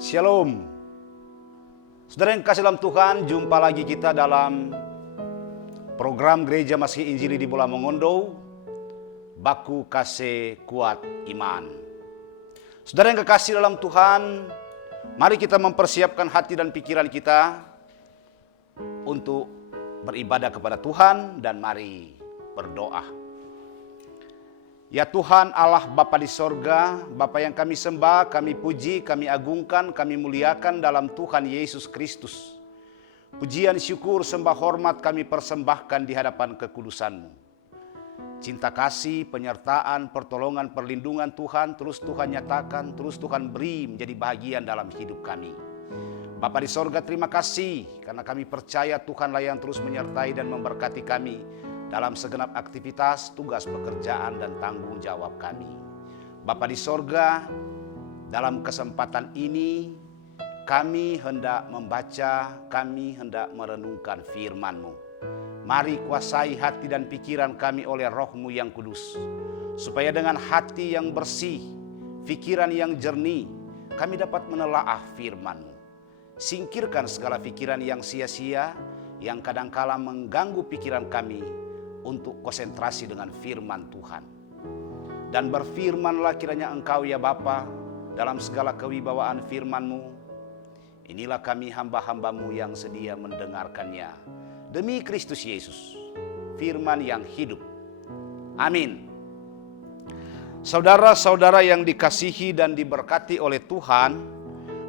Shalom. Saudara yang kasih dalam Tuhan, jumpa lagi kita dalam program Gereja Masihi Injili di Bola Mongondo, Baku Kase Kuat Iman. Saudara yang kekasih dalam Tuhan, mari kita mempersiapkan hati dan pikiran kita untuk beribadah kepada Tuhan dan mari berdoa. Ya Tuhan Allah Bapa di sorga, Bapa yang kami sembah, kami puji, kami agungkan, kami muliakan dalam Tuhan Yesus Kristus. Pujian, syukur, sembah, hormat kami persembahkan di hadapan kekudusan-Mu. Cinta kasih, penyertaan, pertolongan, perlindungan Tuhan, terus Tuhan nyatakan, terus Tuhan beri menjadi bahagian dalam hidup kami. Bapa di sorga, terima kasih karena kami percaya Tuhanlah yang terus menyertai dan memberkati kami dalam segenap aktivitas, tugas, pekerjaan, dan tanggung jawab kami. Bapa di sorga, dalam kesempatan ini kami hendak membaca, kami hendak merenungkan firman-Mu. Mari kuasai hati dan pikiran kami oleh Roh-Mu yang kudus, supaya dengan hati yang bersih, pikiran yang jernih, kami dapat menelaah firman-Mu. Singkirkan segala pikiran yang sia-sia, yang kadangkala mengganggu pikiran kami, untuk konsentrasi dengan firman Tuhan. Dan berfirmanlah kiranya Engkau ya Bapa, dalam segala kewibawaan firman-Mu. Inilah kami hamba-hamba-Mu yang sedia mendengarkannya. Demi Kristus Yesus, firman yang hidup. Amin. Saudara-saudara yang dikasihi dan diberkati oleh Tuhan,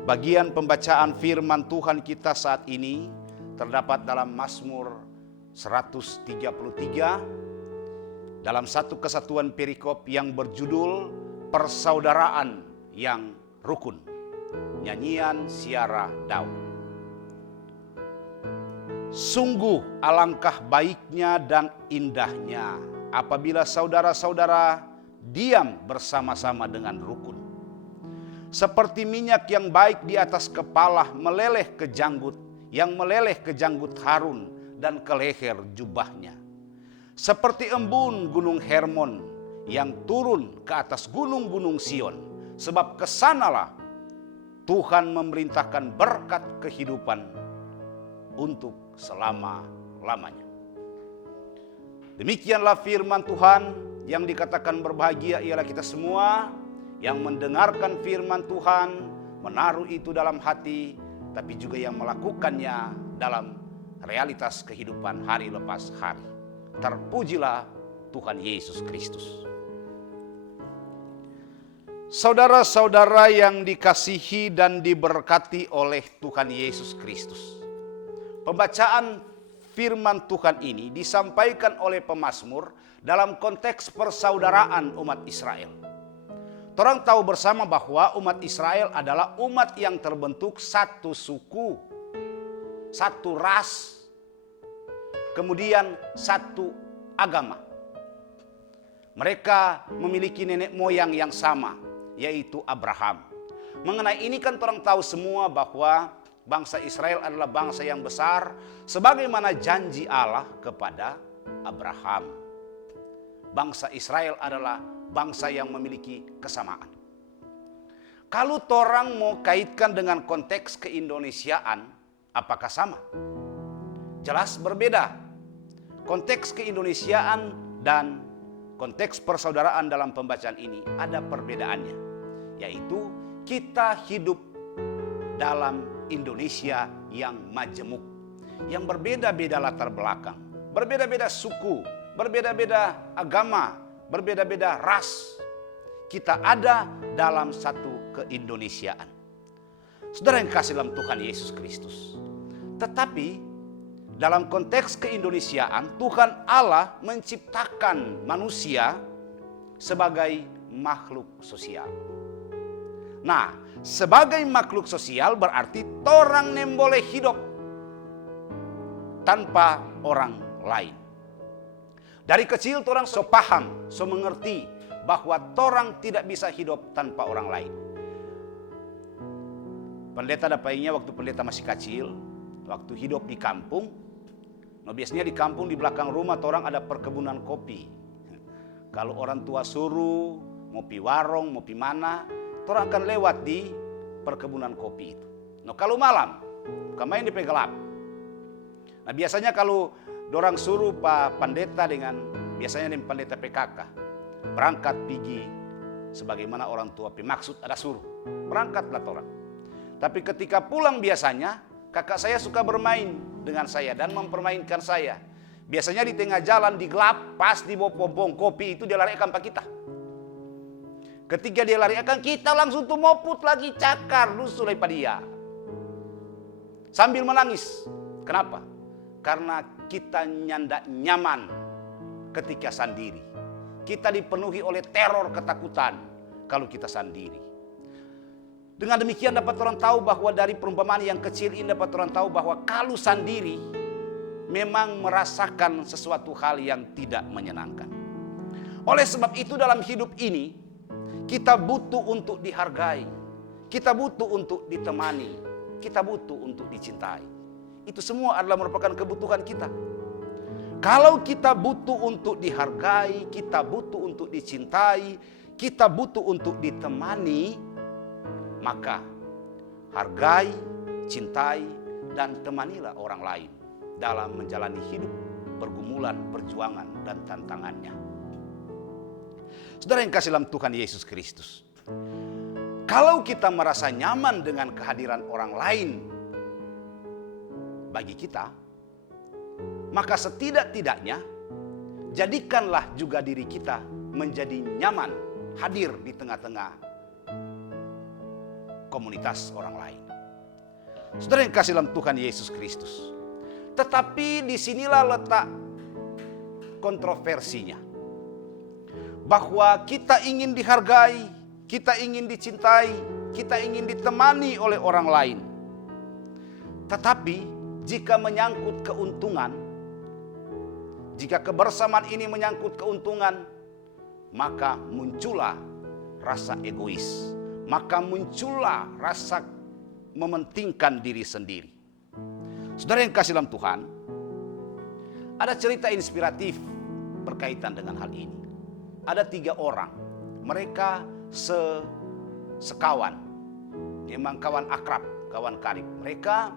bagian pembacaan firman Tuhan kita saat ini terdapat dalam Mazmur 133 dalam satu kesatuan perikop yang berjudul Persaudaraan yang Rukun. Nyanyian Siara Daud. Sungguh alangkah baiknya dan indahnya apabila saudara-saudara diam bersama-sama dengan rukun. Seperti minyak yang baik di atas kepala meleleh ke janggut, yang meleleh ke janggut Harun dan ke leher jubahnya. Seperti embun gunung Hermon yang turun ke atas gunung-gunung Sion. Sebab kesanalah Tuhan memerintahkan berkat kehidupan untuk selama-lamanya. Demikianlah firman Tuhan yang dikatakan berbahagia ialah kita semua yang mendengarkan firman Tuhan, menaruh itu dalam hati, tapi juga yang melakukannya dalam realitas kehidupan hari lepas hari. Terpujilah Tuhan Yesus Kristus. Saudara-saudara yang dikasihi dan diberkati oleh Tuhan Yesus Kristus, pembacaan firman Tuhan ini disampaikan oleh pemazmur dalam konteks persaudaraan umat Israel. Orang tahu bersama bahwa umat Israel adalah umat yang terbentuk satu suku, satu ras, kemudian satu agama. Mereka memiliki nenek moyang yang sama, yaitu Abraham. Mengenai ini kan orang tahu semua bahwa bangsa Israel adalah bangsa yang besar, sebagaimana janji Allah kepada Abraham. Bangsa Israel adalah bangsa yang memiliki kesamaan. Kalau orang mau kaitkan dengan konteks keindonesiaan, apakah sama? Jelas berbeda. Konteks keindonesiaan dan konteks persaudaraan dalam pembacaan ini ada perbedaannya. Yaitu kita hidup dalam Indonesia yang majemuk. Yang berbeda-beda latar belakang. Berbeda-beda suku. Berbeda-beda agama. Berbeda-beda ras. Kita ada dalam satu keindonesiaan. Saudara yang kasih dalam Tuhan Yesus Kristus. Tetapi dalam konteks keindonesiaan, Tuhan Allah menciptakan manusia sebagai makhluk sosial. Nah, sebagai makhluk sosial berarti orang yang boleh hidup tanpa orang lain. Dari kecil orang so paham, so mengerti bahwa orang tidak bisa hidup tanpa orang lain. Pendeta dapainya waktu pendeta masih kecil, waktu hidup di kampung, nah biasanya di kampung di belakang rumah orang ada perkebunan kopi. Kalau orang tua suruh mau pi warung, mau pi mana, orang akan lewat di perkebunan kopi itu. Nah, kalau malam, main di pegelap. Nah, biasanya kalau dorang suruh Pak Pendeta dengan biasanya dengan Pendeta PKK berangkat pergi sebagaimana orang tua maksud ada suruh. Berangkatlah orang. Tapi ketika pulang biasanya kakak saya suka bermain dengan saya dan mempermainkan saya. Biasanya di tengah jalan di gelap pas di bawah pompong kopi itu dia larikan Pak kita. Ketika dia larikan kita langsung tuh moput lagi cakar lusuh lepas dia. Sambil menangis. Kenapa? Karena kita nyandak nyaman ketika sendiri. Kita dipenuhi oleh teror ketakutan kalau kita sendiri. Dengan demikian dapat orang tahu bahwa dari perumpamaan yang kecil ini dapat orang tahu bahwa kalau sendiri memang merasakan sesuatu hal yang tidak menyenangkan. Oleh sebab itu dalam hidup ini kita butuh untuk dihargai. Kita butuh untuk ditemani. Kita butuh untuk dicintai. Itu semua adalah merupakan kebutuhan kita. Kalau kita butuh untuk dihargai, kita butuh untuk dicintai, kita butuh untuk ditemani, maka hargai, cintai, dan temanilah orang lain dalam menjalani hidup, pergumulan, perjuangan, dan tantangannya. Saudara yang kasih dalam Tuhan Yesus Kristus, kalau kita merasa nyaman dengan kehadiran orang lain bagi kita, maka setidak-tidaknya jadikanlah juga diri kita menjadi nyaman hadir di tengah-tengah komunitas orang lain. Saudara yang kasih dalam Tuhan Yesus Kristus, tetapi disinilah letak kontroversinya. Bahwa kita ingin dihargai, kita ingin dicintai, kita ingin ditemani oleh orang lain. Tetapi jika menyangkut keuntungan, jika kebersamaan ini menyangkut keuntungan, maka muncullah rasa egois. Maka muncullah rasa mementingkan diri sendiri. Saudara yang kasih dalam Tuhan, ada cerita inspiratif berkaitan dengan hal ini. Ada 3 orang, mereka sekawan, memang kawan akrab, kawan karib. Mereka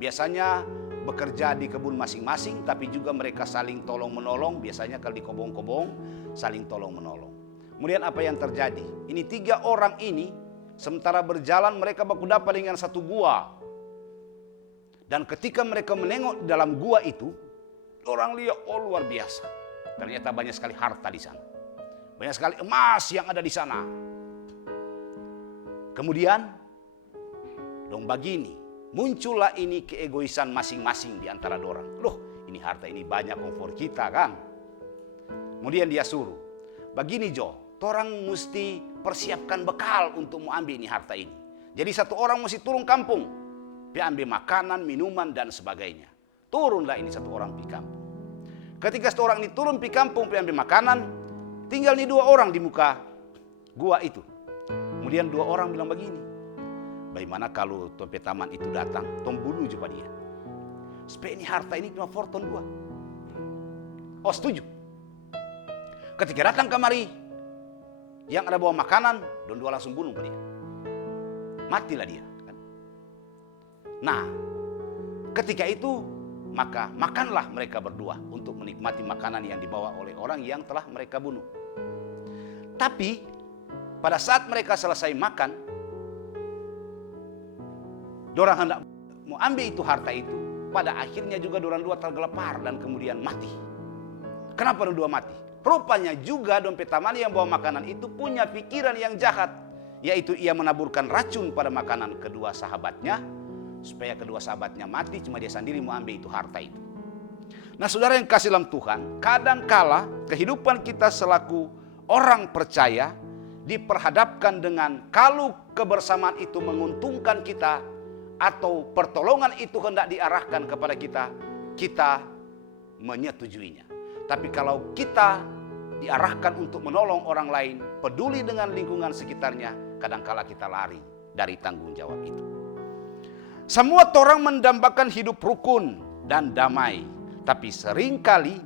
biasanya bekerja di kebun masing-masing, tapi juga mereka saling tolong menolong. Biasanya kalau di kobong-kobong saling tolong menolong. Kemudian apa yang terjadi? Ini 3 orang ini sementara berjalan mereka baku dapat dengan satu gua. Dan ketika mereka menengok dalam gua itu, orang lihat, oh luar biasa. Ternyata banyak sekali harta di sana. Banyak sekali emas yang ada di sana. Kemudian, dong begini, muncullah ini keegoisan masing-masing di antara dorang. Loh, ini harta ini banyak komfor kita kan. Kemudian dia suruh, begini Jo, torang mesti persiapkan bekal untuk mau ambil ini harta ini. Jadi satu orang mesti turun kampung, dia ambil makanan, minuman dan sebagainya. Turunlah ini satu orang di kampung. Ketika satu orang ini turun di kampung, dia ambil makanan, tinggal nih 2 orang di muka gua itu. Kemudian 2 orang bilang begini, bagaimana kalau Tompe Taman itu datang, tong bunuh juga dia. Supaya ini harta ini cuma forton 2. Oh setuju. Ketika datang kemari, yang ada bawa makanan, don 2 langsung bunuh dia. Matilah dia. Nah, ketika itu maka makanlah mereka berdua untuk menikmati makanan yang dibawa oleh orang yang telah mereka bunuh. Tapi pada saat mereka selesai makan, dorang hendak mau ambil itu harta itu. Pada akhirnya juga dorang 2 tergelepar dan kemudian mati. Kenapa dorang 2 mati? Rupanya juga dompet taman yang bawa makanan itu punya pikiran yang jahat, yaitu ia menaburkan racun pada makanan kedua sahabatnya, supaya kedua sahabatnya mati, cuma dia sendiri mau ambil itu harta itu. Nah saudara yang kasih dalam Tuhan, kadangkala kehidupan kita selaku orang percaya diperhadapkan dengan kalau kebersamaan itu menguntungkan kita atau pertolongan itu hendak diarahkan kepada kita, kita menyetujuinya. Tapi kalau kita diarahkan untuk menolong orang lain, peduli dengan lingkungan sekitarnya, kadangkala kita lari dari tanggung jawab itu. Semua orang mendambakan hidup rukun dan damai, tapi seringkali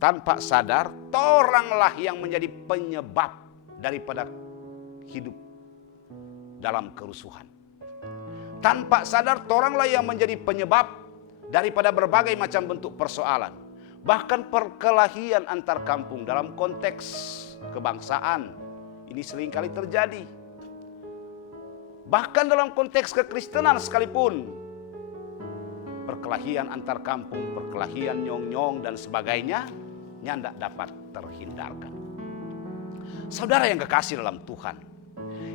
tanpa sadar, oranglah yang menjadi penyebab daripada hidup dalam kerusuhan. Tanpa sadar, toranglah yang menjadi penyebab daripada berbagai macam bentuk persoalan. Bahkan perkelahian antar kampung dalam konteks kebangsaan ini seringkali terjadi. Bahkan dalam konteks kekristenan sekalipun, perkelahian antar kampung, perkelahian nyong-nyong dan sebagainya tidak dapat terhindarkan. Saudara yang kekasih dalam Tuhan,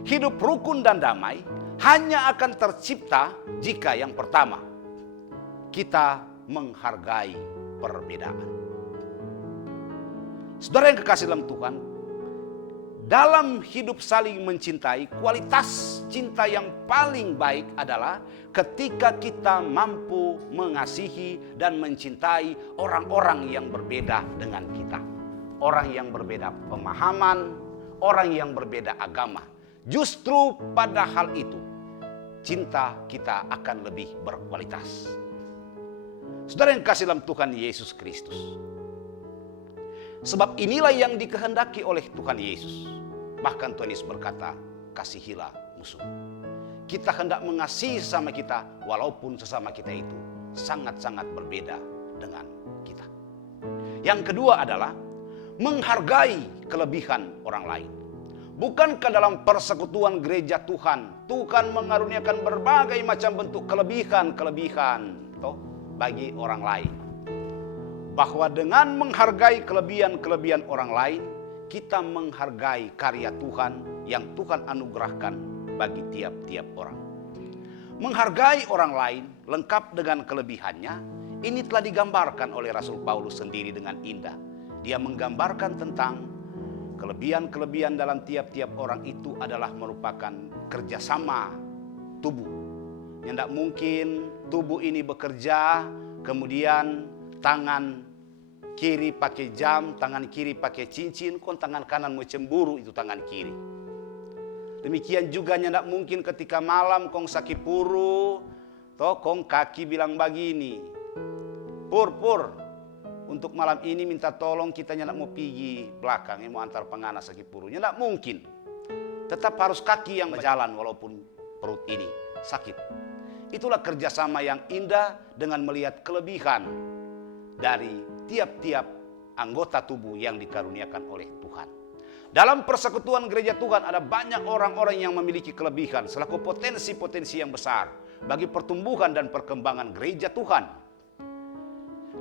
hidup rukun dan damai hanya akan tercipta jika yang pertama, kita menghargai perbedaan. Saudara yang kekasih dalam Tuhan, dalam hidup saling mencintai, kualitas cinta yang paling baik adalah ketika kita mampu mengasihi dan mencintai orang-orang yang berbeda dengan kita. Orang yang berbeda pemahaman, orang yang berbeda agama. Justru pada hal itu, cinta kita akan lebih berkualitas. Saudara yang kasih dalam Tuhan Yesus Kristus, sebab inilah yang dikehendaki oleh Tuhan Yesus. Bahkan Tuhan Yesus berkata, kasihilah musuh. Kita hendak mengasihi sesama kita, walaupun sesama kita itu sangat-sangat berbeda dengan kita. Yang kedua adalah menghargai kelebihan orang lain. Bukankah dalam persekutuan gereja Tuhan, Tuhan mengaruniakan berbagai macam bentuk kelebihan-kelebihan bagi orang lain. Bahwa dengan menghargai kelebihan-kelebihan orang lain, kita menghargai karya Tuhan yang Tuhan anugerahkan bagi tiap-tiap orang. Menghargai orang lain lengkap dengan kelebihannya, ini telah digambarkan oleh Rasul Paulus sendiri dengan indah. Dia menggambarkan tentang kelebihan-kelebihan dalam tiap-tiap orang itu adalah merupakan kerjasama tubuh. Tidak mungkin tubuh ini bekerja, kemudian tangan kiri pakai jam, tangan kiri pakai cincin, tangan kanan mau cemburu itu tangan kiri. Demikian juga tidak mungkin ketika malam kong sakit puru, kong kaki bilang begini, Pur, untuk malam ini minta tolong kita tidak mau pergi belakang, mau antar pengana sakit puru. Tidak mungkin. Tetap harus kaki yang berjalan walaupun perut ini sakit. Itulah kerjasama yang indah dengan melihat kelebihan dari tiap-tiap anggota tubuh yang dikaruniakan oleh Tuhan. Dalam persekutuan gereja Tuhan ada banyak orang-orang yang memiliki kelebihan selaku potensi-potensi yang besar bagi pertumbuhan dan perkembangan gereja Tuhan.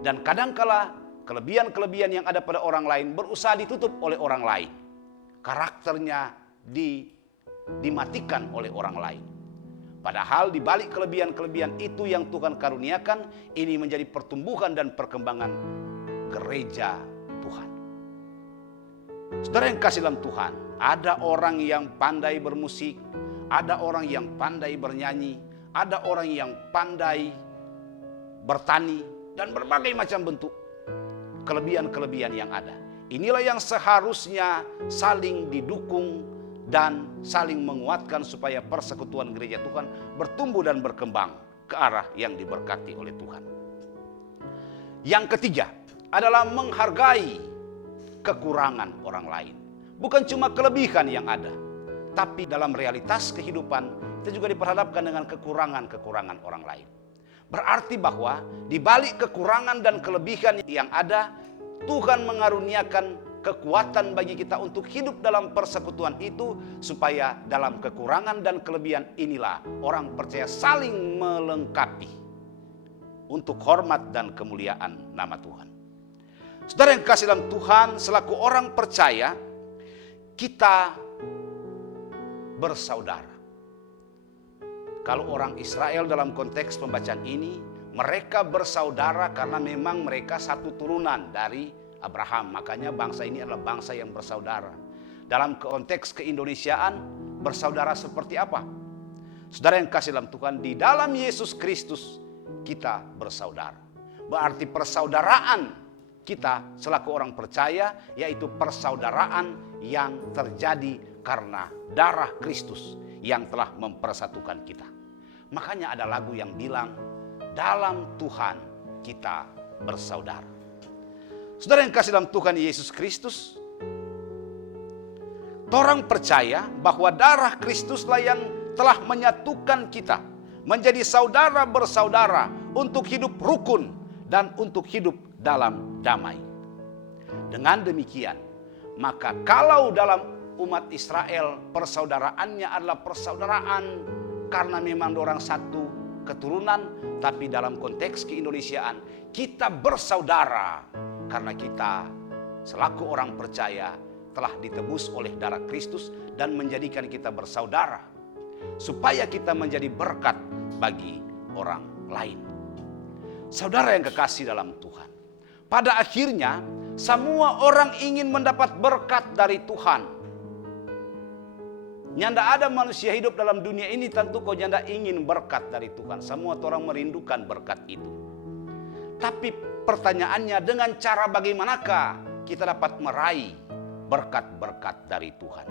Dan kadangkala kelebihan-kelebihan yang ada pada orang lain berusaha ditutup oleh orang lain. Karakternya dimatikan oleh orang lain. Padahal di balik kelebihan-kelebihan itu yang Tuhan karuniakan, ini menjadi pertumbuhan dan perkembangan gereja Tuhan. Saudara yang kasih dalam Tuhan, ada orang yang pandai bermusik, ada orang yang pandai bernyanyi, ada orang yang pandai bertani, dan berbagai macam bentuk kelebihan-kelebihan yang ada. Inilah yang seharusnya saling didukung dan saling menguatkan supaya persekutuan gereja Tuhan bertumbuh dan berkembang ke arah yang diberkati oleh Tuhan. Yang ketiga adalah menghargai kekurangan orang lain. Bukan cuma kelebihan yang ada, tapi dalam realitas kehidupan kita juga diperhadapkan dengan kekurangan-kekurangan orang lain. Berarti bahwa di balik kekurangan dan kelebihan yang ada, Tuhan mengaruniakan kekuatan bagi kita untuk hidup dalam persekutuan itu, supaya dalam kekurangan dan kelebihan inilah orang percaya saling melengkapi untuk hormat dan kemuliaan nama Tuhan. Saudara yang kasih dalam Tuhan, selaku orang percaya kita bersaudara. Kalau orang Israel dalam konteks pembacaan ini, mereka bersaudara karena memang mereka satu turunan dari Abraham. Makanya bangsa ini adalah bangsa yang bersaudara. Dalam konteks keindonesiaan, bersaudara seperti apa? Saudara yang kasih dalam Tuhan, di dalam Yesus Kristus kita bersaudara. Berarti persaudaraan kita selaku orang percaya, yaitu persaudaraan yang terjadi karena darah Kristus yang telah mempersatukan kita. Makanya ada lagu yang bilang, dalam Tuhan kita bersaudara. Saudara yang kasih dalam Tuhan Yesus Kristus, orang percaya bahwa darah Kristuslah yang telah menyatukan kita menjadi saudara bersaudara untuk hidup rukun dan untuk hidup dalam damai. Dengan demikian, maka kalau dalam umat Israel persaudaraannya adalah persaudaraan karena memang orang satu keturunan, tapi dalam konteks keindonesiaan kita bersaudara karena kita selaku orang percaya telah ditebus oleh darah Kristus dan menjadikan kita bersaudara supaya kita menjadi berkat bagi orang lain. Saudara yang kekasih dalam Tuhan, pada akhirnya semua orang ingin mendapat berkat dari Tuhan. Nyanda ada manusia hidup dalam dunia ini tentu kau nyanda ingin berkat dari Tuhan. Semua orang merindukan berkat itu. Tapi pertanyaannya, dengan cara bagaimanakah kita dapat meraih berkat-berkat dari Tuhan?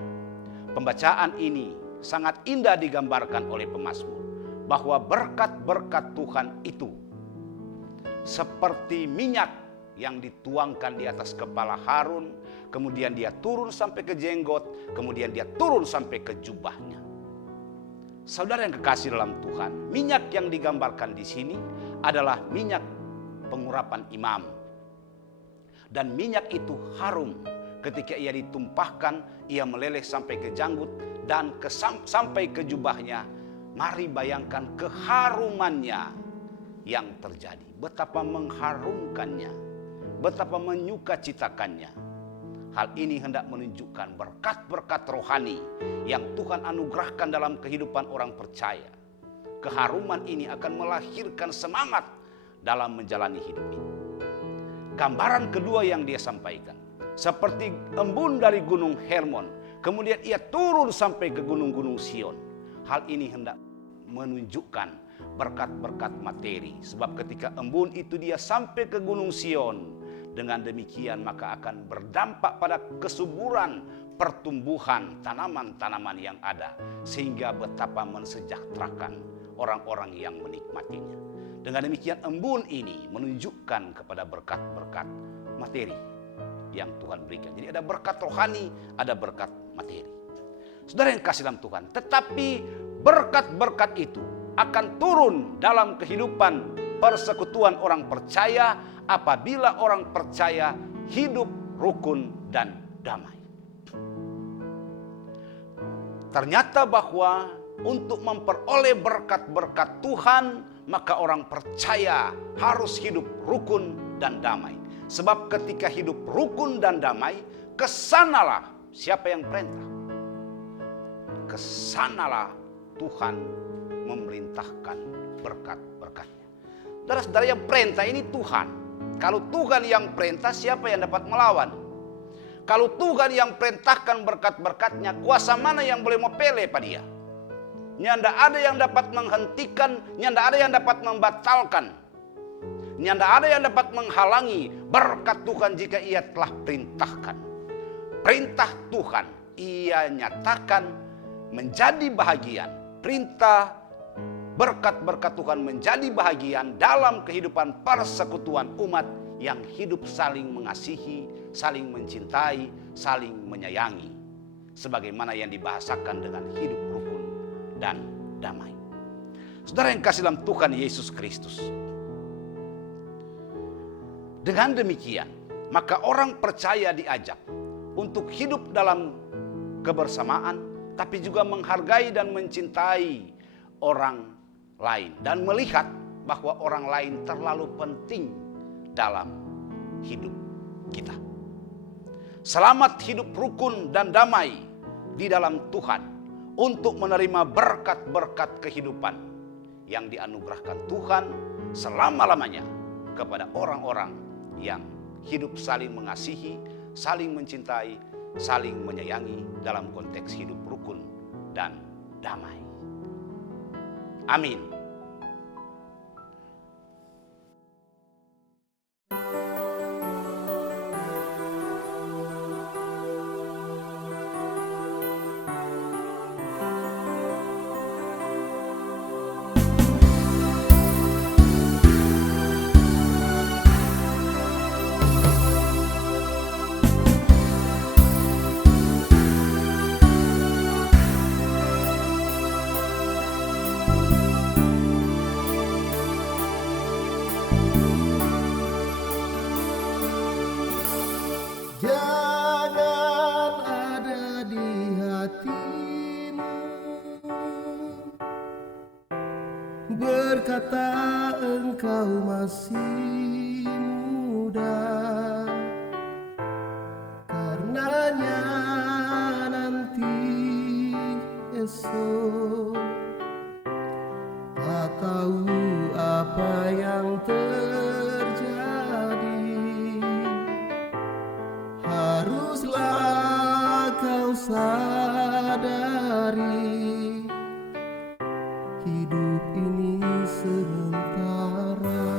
Pembacaan ini sangat indah digambarkan oleh pemazmur bahwa berkat-berkat Tuhan itu seperti minyak yang dituangkan di atas kepala Harun, kemudian dia turun sampai ke jenggot, kemudian dia turun sampai ke jubahnya. Saudara yang kekasih dalam Tuhan, minyak yang digambarkan di sini adalah minyak pengurapan imam. Dan minyak itu harum. Ketika ia ditumpahkan, ia meleleh sampai ke janggut dan sampai ke jubahnya. Mari bayangkan keharumannya yang terjadi. Betapa mengharumkannya. Betapa menyukacitakannya. Hal ini hendak menunjukkan berkat-berkat rohani yang Tuhan anugerahkan dalam kehidupan orang percaya. Keharuman ini akan melahirkan semangat dalam menjalani hidup ini. Gambaran kedua yang dia sampaikan, seperti embun dari gunung Hermon, kemudian ia turun sampai ke gunung-gunung Sion. Hal ini hendak menunjukkan berkat-berkat materi. Sebab ketika embun itu dia sampai ke gunung Sion, dengan demikian maka akan berdampak pada kesuburan pertumbuhan tanaman-tanaman yang ada. Sehingga betapa mensejahterakan orang-orang yang menikmatinya. Dengan demikian embun ini menunjukkan kepada berkat-berkat materi yang Tuhan berikan. Jadi ada berkat rohani, ada berkat materi. Saudara yang kasih dalam Tuhan, tetapi berkat-berkat itu akan turun dalam kehidupan persekutuan orang percaya apabila orang percaya hidup rukun dan damai. Ternyata bahwa untuk memperoleh berkat-berkat Tuhan, maka orang percaya harus hidup rukun dan damai. Sebab ketika hidup rukun dan damai, kesanalah siapa yang perintah? Kesanalah Tuhan memerintahkan berkat-berkatnya. Saudara-saudara, yang perintah ini Tuhan. Kalau Tuhan yang perintah, siapa yang dapat melawan? Kalau Tuhan yang perintahkan berkat-berkatnya, kuasa mana yang boleh mempele pada dia? Nyanda ada yang dapat menghentikan, nyanda ada yang dapat membatalkan, nyanda ada yang dapat menghalangi berkat Tuhan jika ia telah perintahkan. Perintah Tuhan ia nyatakan menjadi bahagian. Perintah berkat-berkat Tuhan menjadi bahagian dalam kehidupan persekutuan umat yang hidup saling mengasihi, saling mencintai, saling menyayangi. Sebagaimana yang dibahasakan dengan hidup rukun dan damai. Saudara yang kasih dalam Tuhan Yesus Kristus. Dengan demikian, maka orang percaya diajak untuk hidup dalam kebersamaan, tapi juga menghargai dan mencintai orang lain. Dan melihat bahwa orang lain terlalu penting dalam hidup kita. Selamat hidup rukun dan damai di dalam Tuhan untuk menerima berkat-berkat kehidupan yang dianugerahkan Tuhan selama-lamanya kepada orang-orang yang hidup saling mengasihi, saling mencintai, saling menyayangi dalam konteks hidup rukun dan damai. Amin. berkata engkau masih muda, karenanya nanti esok tak tahu apa yang terjadi. Haruslah kau sadari, hidup ini sementara.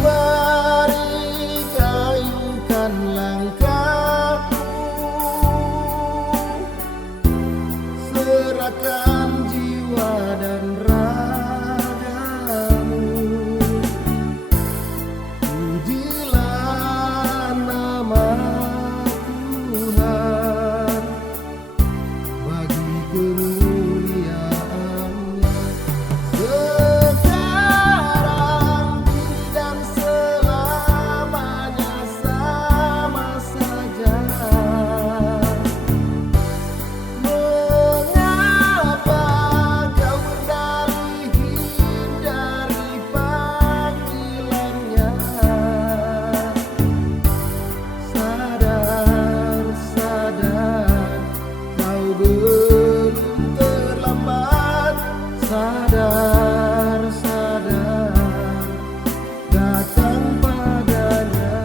Mari kayukan langkahmu, serahkan jiwa dan ragamu. Pujilah nama Tuhan bagi kemuliaan-Nya. Sekarang, kini dan selamanya sama saja. Mengapa kau berdalih hindari panggilannya? Sadar, sadar, kau belum terlambat. Sadar, sadar, datang padanya.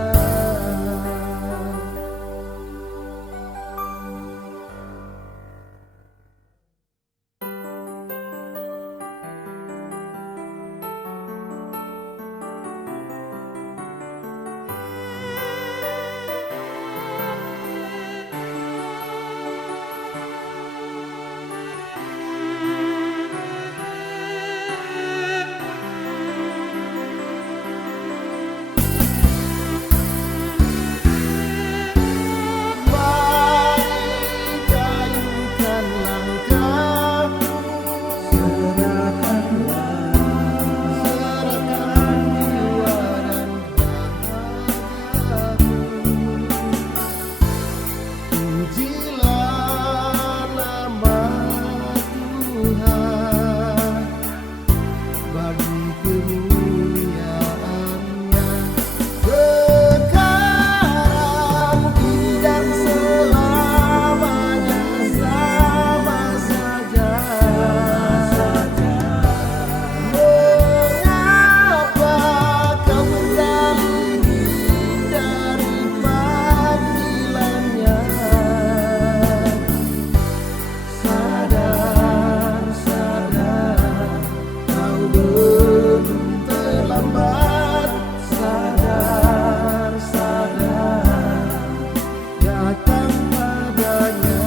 Mari kayukan langkahmu, serahkan jiwa dan ragamu. Pujilah nama Tuhan bagi kemuliaan-Nya. Sekarang, kini dan selamanya sama saja. Mengapa kau berdalih hindari panggilannya? Sadar, sadar, kau belum terlambat. Sadar, sadar, datang padanya.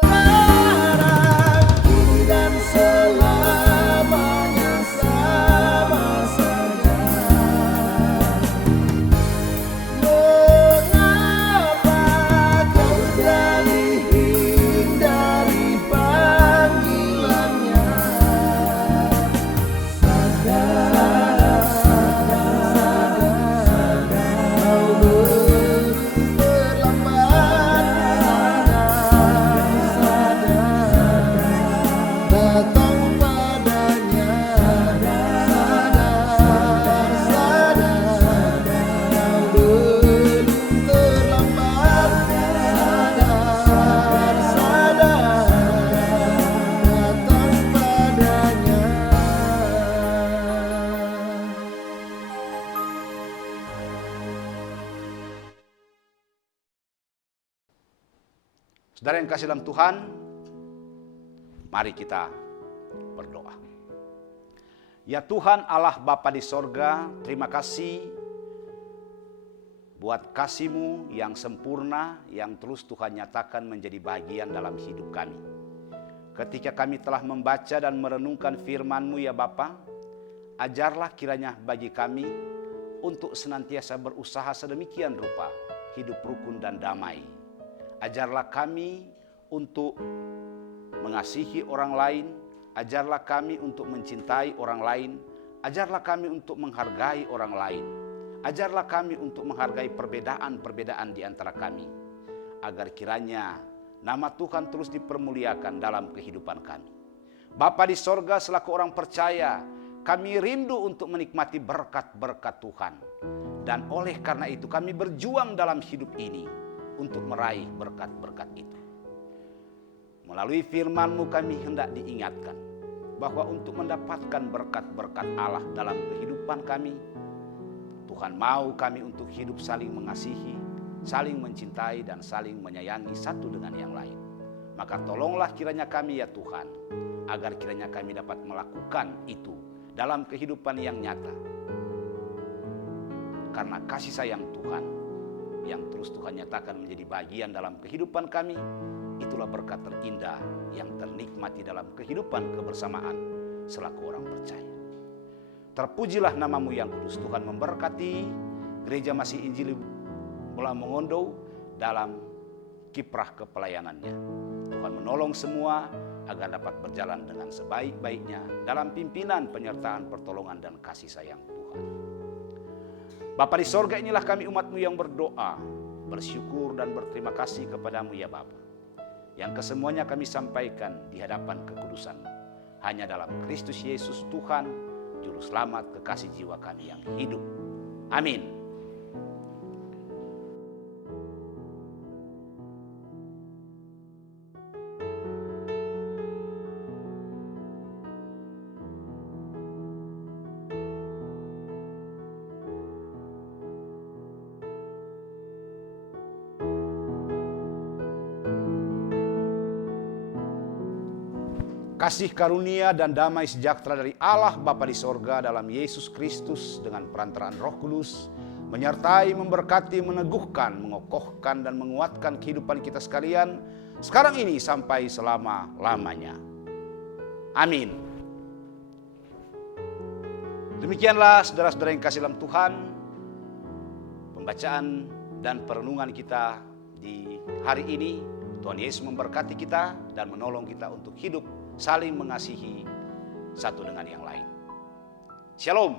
Sekarang, kini dan selamanya sama saja. Mengapa kau berdalih hindari panggilannya? Sadar, sadar, kau belum terlambat. Sadar, datang padanya. Sadar, sadar, kau belum terlambat. Sadar, sadar, datang padanya. Saudara yang kasih dalam Tuhan, mari kita berdoa. Ya Tuhan Allah Bapa di sorga, terima kasih buat kasih-Mu yang sempurna, yang terus Tuhan nyatakan menjadi bagian dalam hidup kami. Ketika kami telah membaca dan merenungkan firman-Mu ya Bapa, ajarlah kiranya bagi kami untuk senantiasa berusaha sedemikian rupa, hidup rukun dan damai, Ajarlah kami untuk mengasihi orang lain, ajarlah kami untuk mencintai orang lain, ajarlah kami untuk menghargai orang lain, ajarlah kami untuk menghargai perbedaan-perbedaan di antara kami, agar kiranya nama Tuhan terus dipermuliakan dalam kehidupan kami. Bapa di sorga, selaku orang percaya, kami rindu untuk menikmati berkat-berkat Tuhan. Dan oleh karena itu kami berjuang dalam hidup ini untuk meraih berkat-berkat itu. Melalui firman-Mu kami hendak diingatkan bahwa untuk mendapatkan berkat-berkat Allah dalam kehidupan kami, Tuhan mau kami untuk hidup saling mengasihi, saling mencintai dan saling menyayangi satu dengan yang lain. Maka tolonglah kiranya kami ya Tuhan, agar kiranya kami dapat melakukan itu dalam kehidupan yang nyata. Karena kasih sayang Tuhan yang terus Tuhan nyatakan menjadi bagian dalam kehidupan kami, itulah berkat terindah yang ternikmati dalam kehidupan kebersamaan selaku orang percaya. Terpujilah nama-Mu yang kudus. Tuhan memberkati Gereja Masih Injili Bola Mongondo dalam kiprah kepelayanannya. Tuhan menolong semua agar dapat berjalan dengan sebaik-baiknya dalam pimpinan, penyertaan, pertolongan, dan kasih sayang Tuhan. Bapa di sorga, inilah kami umat-Mu yang berdoa, bersyukur dan berterima kasih kepada-Mu ya Bapa. Yang kesemuanya kami sampaikan di hadapan kekudusan-Mu. Hanya dalam Kristus Yesus Tuhan, Juru Selamat kekasih jiwa kami yang hidup. Amin. Kasih karunia dan damai sejahtera dari Allah Bapa di sorga dalam Yesus Kristus dengan perantaraan Roh Kudus menyertai, memberkati, meneguhkan, mengokohkan dan menguatkan kehidupan kita sekalian sekarang ini sampai selama-lamanya. Amin. Demikianlah saudara-saudara yang kasih dalam Tuhan, pembacaan dan perenungan kita di hari ini. Tuhan Yesus memberkati kita dan menolong kita untuk hidup saling mengasihi satu dengan yang lain. Shalom.